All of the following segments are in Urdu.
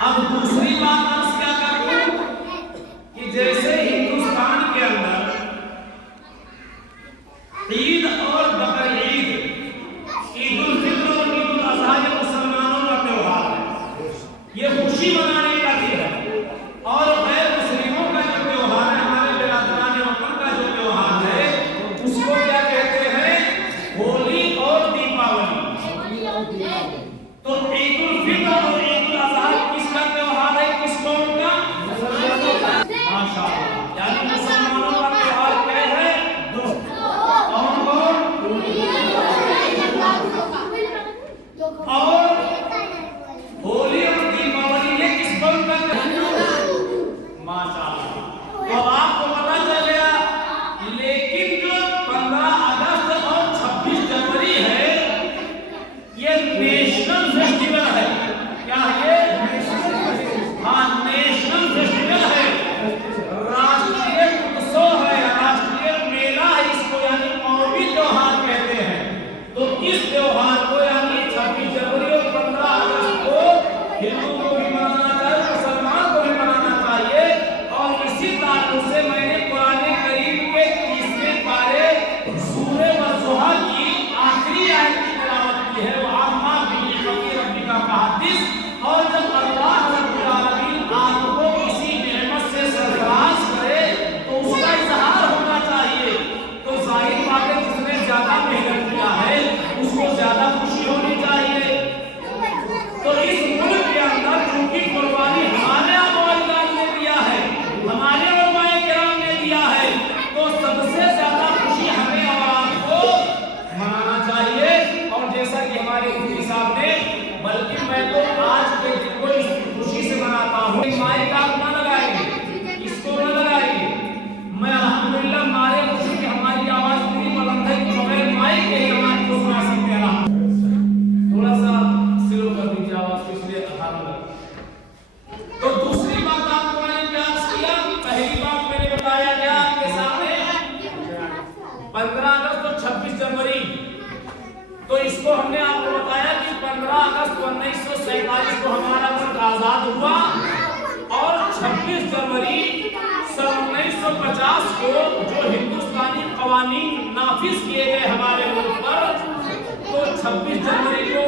اب دوسری بات عرض کیا کروں کہ جیسے ہندوستان کے اندر عید اور بقر عید، عید الفطر اور عید الاضحیٰ یہ مسلمانوں کا تہوار ہے، یہ خوشی منانے کا دن ہے، اور غیر مسلموں کا جو تہوار ہے، ہمارے برادران وطن کا جو تہوار ہے، اس کو کیا کہتے ہیں؟ ہولی اور دیپاولی۔ تو عید الفطر اور عید الاضحیٰ کس کا تہوار ہے؟ کس قوم کا؟ ماشاء اللہ، یعنی مسلمانوں کا تہوار کیا ہے؟ کون کون؟ اور ہولی اور دیپاولی یہ کس قوم کا تہوار ہے؟ ماشاء اللہ۔ تو آپ کو پتہ چل گیا، لیکن جو 15 اگست اور 26 جنوری ہے یہ نیشنل فیسٹیول ہے۔ کیا ہے یہ؟ ہاں، نیشنل فیسٹیول ہے، راشٹریہ اتسو ہے، راشٹریہ میلہ ہے، اس کو یعنی قومی تہوار کہتے ہیں۔ تو اس تہوار کو یعنی 26 جنوری اور 15 اگست کو ہندو کو بھی منانا چاہیے، مسلمان کو بھی منانا چاہیے۔ اور اسی تعلق سے میں نے قرآن کریم کے 30ویں پارے سورہ والضحیٰ کی آخری آیت کی تلاوت کی ہے، وَعَمَّا بِنِعْمَتِ رَبِّكَ فَحَدِّثْ۔ اور جب اللہ رب العالمین آپ کو کسی نعمت سے سرفراز کرے تو اس کا اظہار ہونا چاہیے۔ تو ظاہر بات ہے جس نے زیادہ محنت کیا ہے اس کو زیادہ خوشی ہونی چاہیے۔ تو اس ملک کے اندر چونکہ قربانی ہمارے آباء و اجداد نے دیا ہے، ہمارے علماء کرام نے دیا ہے، تو سب سے زیادہ خوشی ہمیں اور آپ کو منانا چاہیے۔ اور جیسا کہ ہمارے مفتی صاحب نے، بلکہ میں تو آج کے دن کو اس خوشی سے مناتا ہوں، مائک آپ نہ لگائیں گے، اس کو نہ لگائیں گے، میں الحمدللہ مارے خوشی کہ ہماری آواز اتنی بلند ہے کہ بغیر مائک کے ہی ہماری کو سنا سکتے ہیں۔ تھوڑا سا سلو کر دیجیے آواز کو، اس لیے تو دوسری بات آپ کو میں نے کیا کیا؟ پہلی بات میں نے بتایا کیا آپ کے سامنے؟ 15 اگست اور 26 جنوری۔ تو اس کو ہم نے آپ کو بتایا کہ 15 اگست 1947 کو ہمارا ملک آزاد ہوا، اور 26 جنوری سن 1950 کو جو ہندوستانی قوانین نافذ کیے گئے ہمارے ملک پر، تو 26 جنوری کو،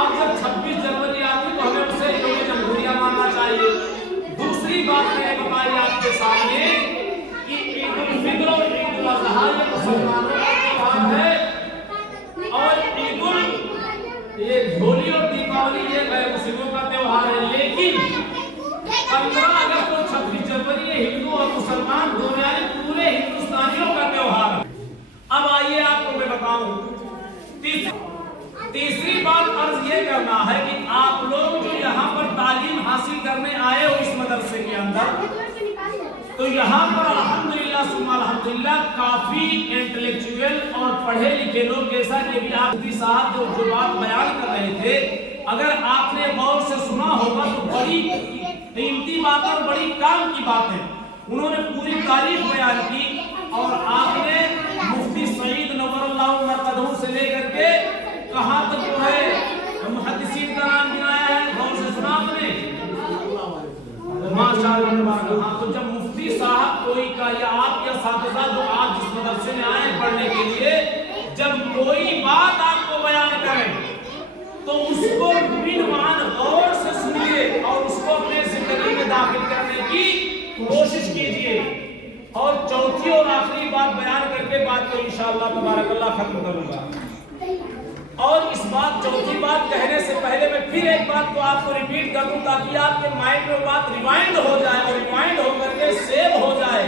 اب جب 26 جنوری آتی تو ہمیں اسے یوم جمہوریہ ماننا چاہیے۔ دوسری بات میں نے بتائی آپ کے سامنے کہ عید الفطر اور عید الاضحیٰ یہ مسلمانوں کا تہوار ہے، اور یہ ہولی اور دیپاولی یہ غیر مسلموں کا تہوار ہے۔ لیکن 15 اگست اور 26 جنوری یہ ہندو اور مسلمان دونوں یعنی پورے ہندوستانیوں کا تہوار ہے۔ اب آئیے آپ کو میں بتاؤں، تیسری بات عرض یہ کرنا ہے کہ آپ لوگ جو یہاں پر تعلیم حاصل کرنے آئے ہو اس مدرسے کے اندر، تو یہاں پر الحمدللہ ثم الحمدللہ کافی انٹلیکچوئل اور پڑھے لکھے لوگ، جیسا کہ بھی آپ مفتی صاحب جو بات بیان کر رہے تھے، اگر آپ نے غور سے سنا ہوگا تو بڑی قیمتی بات اور بڑی کام کی بات ہے۔ انہوں نے پوری تاریخ بیان کی، اور آپ نے مفتی سعید نور اللہ مرقدہ سے لے کر کے کہاں تک جو ہے محدثین کا نام گنایا ہے، غور سے سنا آپ نے؟ ہاں، تو جب مفتی صاحب کوئی کا یا آپ یا اساتذہ جو آپ جس مدرسے میں آئے پڑھنے کے لیے، جب کوئی بات آپ کو بیان کریں تو اس کو بنوان غور سے سنیے اور اس کو اپنے زندگی میں داخل کرنے کی کوشش کیجیے۔ اور چوتھی اور آخری بات بیان کر کے بات کو انشاءاللہ تبارک اللہ ختم کروں گا۔ اور اس بات چوتھی بات کہنے سے پہلے میں پھر ایک بات کو آپ کو ریپیٹ کر دوں تاکہ آپ کے مائنڈ میں بات ریوائنڈ ہو جائے، اور ریوائنڈ ہو کر کے سیو ہو جائے۔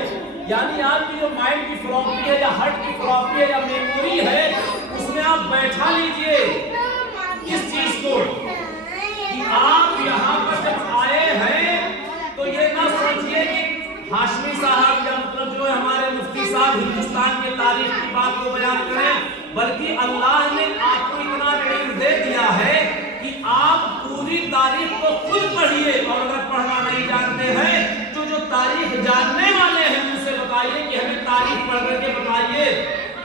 یعنی آپ کی جو مائنڈ کی فلاپی ہے یا ہارٹ کی فلاپی ہے یا میموری ہے، اس میں آپ بیٹھا لیجئے اس چیز کو کہ آپ یہاں پر جب آئے ہیں تو یہ نہ سوچئے کہ ہاشمی صاحب یا مطلب جو ہمارے مفتی صاحب ہندوستان کے تاریخ کی بات کو بیان کریں، بلکہ اللہ نے آپ کو اتنا علم دے دیا ہے کہ آپ پوری تاریخ کو خود پڑھیے، اور اگر پڑھنا نہیں جانتے ہیں تو جو تاریخ جاننے والے ہیں ان سے بتائیے کہ ہمیں تاریخ پڑھ کر کے بتائیے۔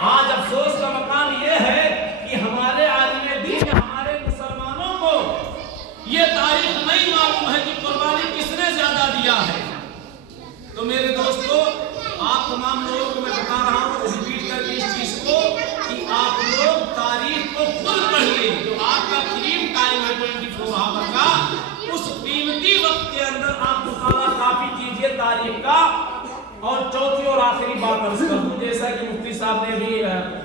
آج افسوس کا مقام یہ ہے کہ ہمارے عالم دین نے ہمارے مسلمانوں کو یہ تاریخ نہیں معلوم ہے کہ قربانی کس نے زیادہ دیا ہے۔ تو میرے دوستو، آپ تمام لوگوں کو میں بتا رہا ہوں ریپیٹ کر کے اس چیز کو کہ آپ لوگ تاریخ کو خود پڑھیے۔ جو آپ کا قریب ٹائم ہے 24 آور کا، اس قیمتی وقت کے اندر آپ مطالعہ کافی کیجئے تاریخ کا۔ اور چوتھی اور آخری بات عرض کر دوں، جیسا کہ مفتی صاحب نے ابھی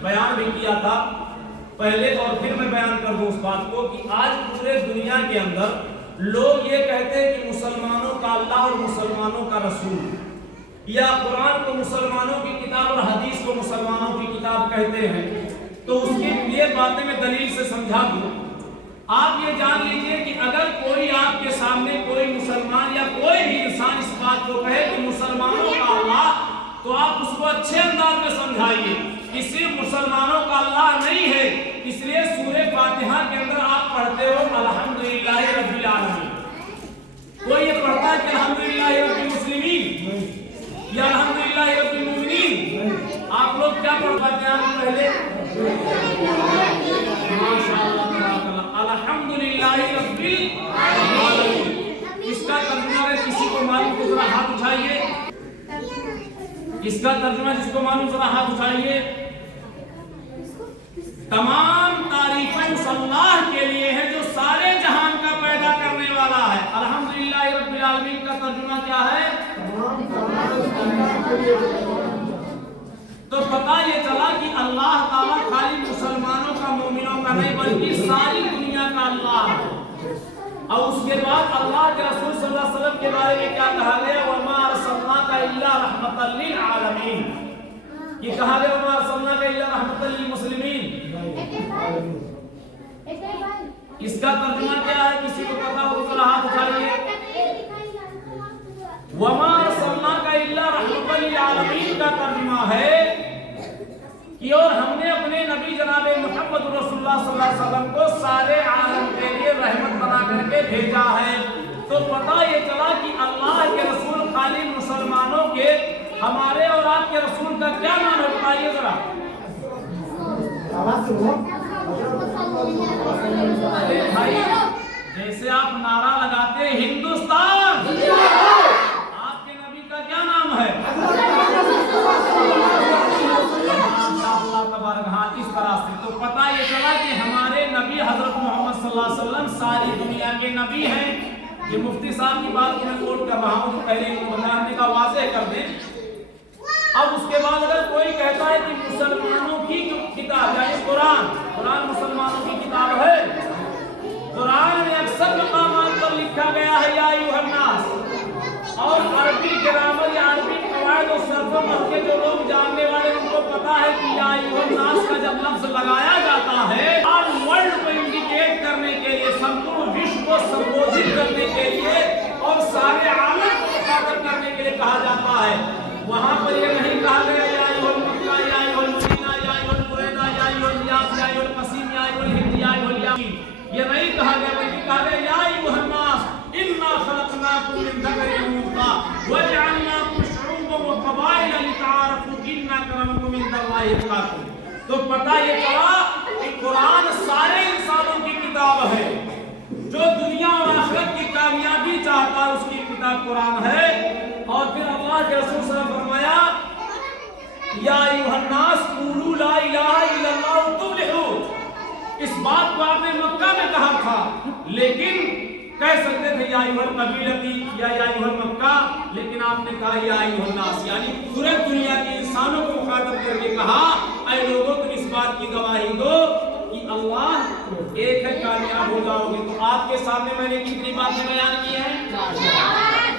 بیان بھی کیا تھا پہلے، اور پھر میں بیان کر دوں اس بات کو کہ آج پورے دنیا کے اندر لوگ یہ کہتے ہیں کہ مسلمانوں کا اللہ اور مسلمانوں کا رسول، یا قرآن کو مسلمانوں کی کتاب اور حدیث کو مسلمانوں کی کتاب کہتے ہیں۔ تو اس کی یہ باتیں میں دلیل سے سمجھا دوں۔ آپ یہ جان لیجئے کہ اگر کوئی آپ کے سامنے کوئی مسلمان یا کوئی بھی انسان اس بات کو کہے کہ مسلمانوں کا اللہ، تو آپ اس کو اچھے انداز میں سمجھائیے کہ صرف مسلمانوں کا اللہ نہیں ہے۔ اس لیے سورہ فاتحہ کے اندر آپ پڑھتے ہو الحمدللہ رب العالمین۔ کوئی یہ پڑھتا ہے کہ الحمدللہ رب المسلمین یا الحمدللہ رب المؤمنین؟ آپ لوگ کیا پڑھ پاتے ہیں پہلے؟ ماشاءاللہ تبارک اللہ، الحمدللہ رب العالمین۔ اس کا ترجمہ اگر کسی کو معلوم تو ذرا ہاتھ اٹھائیے۔ اس کا ترجمہ جس کو معلوم ذرا ہاتھ اٹھائیے۔ تمام تعریفیں اس اللہ کے لیے ہے جو سارے جہان کا پیدا کرنے والا ہے۔ الحمدللہ رب العالمین کا ترجمہ کیا ہے؟ تو پتہ یہ چلا کہ اللہ تعالیٰ خالی مسلمانوں کا، مومنوں کا نہیں بلکہ ساری دنیا کا اللہ ہے۔ اور اس کے بعد اللہ کے رسول صلی اللہ علیہ وسلم کے بارے میں کیا کہا گیا؟ وَمَا أَرْسَلْنَاكَ إِلَّا رَحْمَةً لِّلْعَالَمِينَ۔ یہ کہا گیا وَمَا أَرْسَلْنَاكَ إِلَّا رَحْمَةً لِّلْمُسْلِمِينَ۔ اس کا ترجمہ کیا ہے؟ کسی کو پتا ہو تو ہاتھ اٹھائیے۔ وَمَا أَرْسَلْنَاكَ إِلَّا رَحْمَةً لِّلْعَالَمِينَ کا ترجمہ ہے کہ اور ہم نے اپنے نبی جناب محمد رسول اللہ صلی اللہ علیہ وسلم کو سارے عالم کے لیے رحمت بنا کر کے بھیجا ہے۔ تو پتہ یہ چلا کہ اللہ کے رسول خالی مسلمانوں کے، ہمارے اور آپ کے رسول کا کیا نام ہے بتائیے ذرا۔ بھائی جیسے آپ نعرہ لگاتے ہیں ہندوستان، آپ کے نبی کا کیا نام ہے؟ ہاں اس طرح سے تو پتہ یہ چلا کہ ہمارے نبی حضرت محمد صلی اللہ علیہ وسلم ساری دنیا کے نبی ہیں۔ یہ مفتی صاحب کی بات کو میں کوٹ کر رہا ہوں جو پہلے بتانے کا واضح کر دیں۔ اب اس کے بعد اگر کوئی کہتا ہے کہ مسلمانوں کی جو کتاب یعنی قرآن مسلمانوں کی کتاب ہے، قرآن میں اکثر مقامات پر لکھا گیا ہے یا ایھا الناس، اور عربی گرامر یا عربی قواعد و صرف و نحو کے جو لوگ جاننے والے ان کو پتا ہے کہ یا ایھا الناس کا جب لفظ لگایا جاتا ہے آل ورلڈ کو انڈیکیٹ کرنے کے لیے، سمپورن وشو کو سمبودھت کرنے کے لیے اور سارے عالم کو مخاطب کرنے کے لیے کہا جاتا ہے۔ وہاں پر یہ نہیں کہا گیا یا ایھا المکہ یا ایھا المدینہ یا ایھا البریدہ یا ایھا الیاس یا ایھا القصیم یا ایھا الہند یا ایھا الیامین، یہ نہیں کہا گیا بلکہ کہا گیا یا ایھا الناس انا خلقناکم من ذکر وانثى وجعلناکم شعوبا وقبائل لتعارفوا ان اکرمکم عند اللہ اتقاکم۔ تو پتہ یہ چلا کہ قرآن سارے انسانوں کی کتاب ہے، جو دنیا اور آخرت کی کامیابی چاہتا ہے اس کی کتاب قرآن ہے۔ اور پھر اللہ کے رسول صلی اللہ علیہ وسلم فرمایا یا ایھا الناس قولوا لا الہ الا اللہ تفلحوا۔ اس بات کو آپ نے مکہ میں کہا تھا، لیکن کہہ سکتے تھے یا ایھا القبیلۃ یا ایھا المکہ، لیکن آپ نے کہا یا ایھا الناس، یعنی پورے دنیا کے انسانوں کو مخاطب کر کے کہا اے لوگوں تم اس بات کی گواہی دو کہ اللہ ایک ہے، کامیاب ہو جاؤ گے۔ تو آپ کے سامنے میں نے کتنی باتیں بیان کی ہیں؟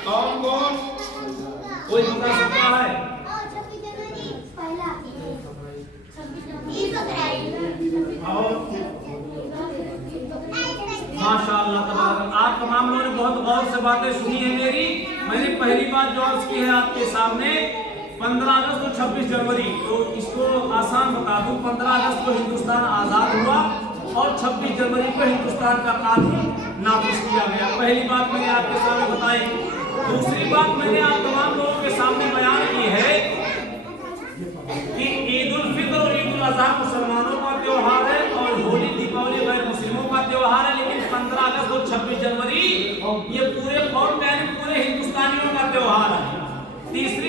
کون کون کوئی بتا سکتا ہے؟ ماشاءاللہ تبارک، آپ تمام لوگوں نے بہت غور سے باتیں سنی ہیں میری۔ میں نے پہلی بات جو عرض کی ہے آپ کے سامنے 15 اگست اور 26 جنوری، تو اس کو آسان بتا دوں۔ 15 اگست کو ہندوستان آزاد ہوا اور 26 جنوری کو ہندوستان کا قانون نافذ کیا گیا۔ پہلی بات میں نے آپ کے سامنے بتائی۔ دوسری بات میں نے آپ تمام لوگوں کے سامنے بیان کی ہے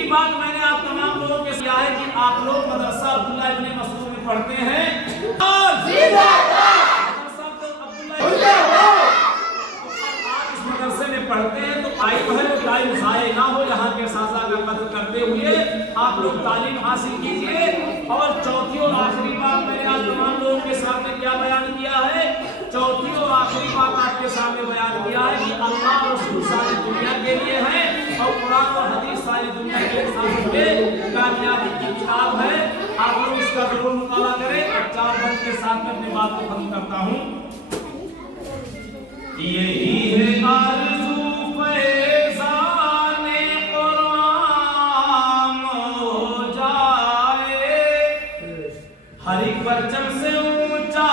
یہی بات میں نے آپ تمام لوگوں کے کیا ہے کہ آپ لوگ مدرسہ عبداللہ ابن مسعود میں پڑھتے ہیں مدرسے میں پڑھتے ہیں تو ٹائم ضائع نہ ہو، یہاں کے اساتذہ کا قدر کرتے ہوئے آپ لوگ تعلیم حاصل کیجئے۔ اور چوتھی اور آخری بات میں نے آج تمام لوگوں کے سامنے کیا بیان کیا ہے؟ چوتھی اور آخری بات آپ کے سامنے بیان کیا ہے کہ اللہ اور رسول ساری دنیا کے لیے ہے، اور قرآن اور حدیث ساری دنیا کے انسانوں کے کامیابی کی کتاب ہے۔ آپ لوگ اس کا ضرور مطالعہ کریں۔ اب 4 بند کے ساتھ میں اپنی بات کو ختم کرتا ہوں۔ یہی ہے آرزو فیضان قرآن ہو جائے، ہر ایک پرچم سے اونچا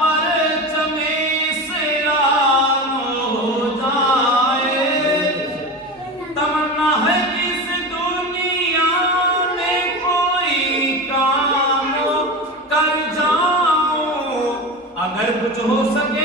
پرچم اسلام ہو جائے۔ تمنا ہے کہ اس دنیا میں کوئی کام کر جاؤں، اگر کچھ ہو سکے